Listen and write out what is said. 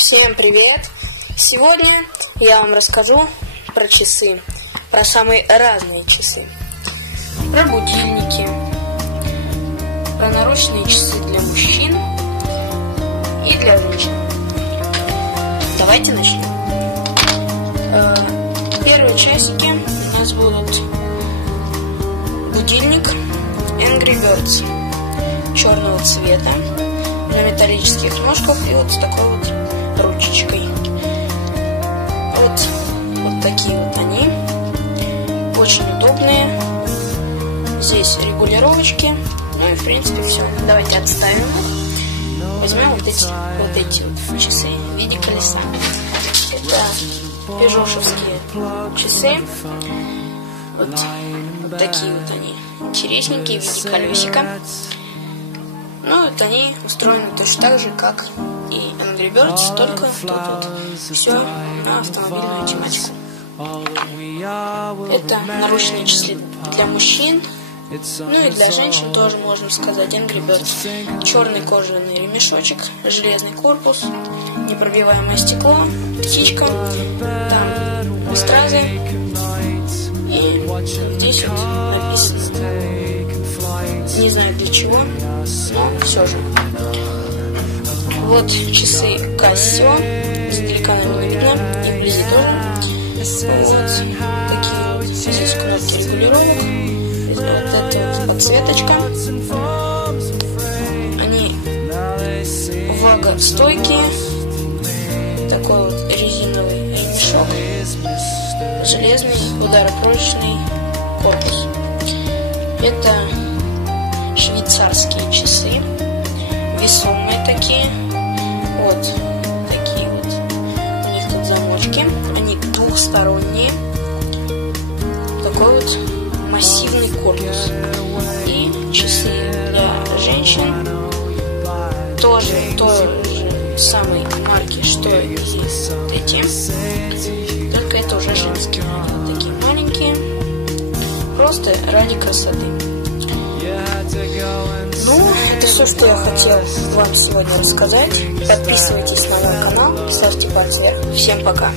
Всем привет! Сегодня я вам расскажу про часы, про самые разные часы, про будильники, про наручные часы для мужчин и для женщин. Давайте начнем. Первые часики у нас будут будильник Angry Birds черного цвета на металлических ножках и вот с такой вот ручечкой. Вот такие вот они. Очень удобные. Здесь регулировочки. Ну и в принципе все. Давайте отставим их. Возьмем вот эти вот часы в виде колеса. Это пежошевские часы. Вот такие вот они. Интересненькие в виде колесика. Ну, вот они устроены точно так же, как и Angry Birds, только тут вот все на автомобильную тематику. Это наручные часы для мужчин, ну и для женщин тоже можно сказать Angry Birds. Черный кожаный ремешочек, железный корпус, непробиваемое стекло, птичка, там стразы, и здесь вот написано. Не знаю для чего, но все же. Вот часы Casio. Издалека, наверное, видно, и вблизи тоже. Вот такие вот здесь кнопки регулировок. Вот это вот подсветочка. Они влагостойкие. Такой вот резиновый ремешок. Железный ударопрочный корпус. Это швейцарские часы, весомые такие, вот такие вот, у них тут замочки, они двухсторонние, такой вот массивный корпус. И часы для женщин тоже той же самой марки, что и вот эти, только это уже женские, они вот такие маленькие, просто ради красоты. Ну, это все, что я хотел вам сегодня рассказать. Подписывайтесь на мой канал, ставьте пальцы вверх. Всем пока!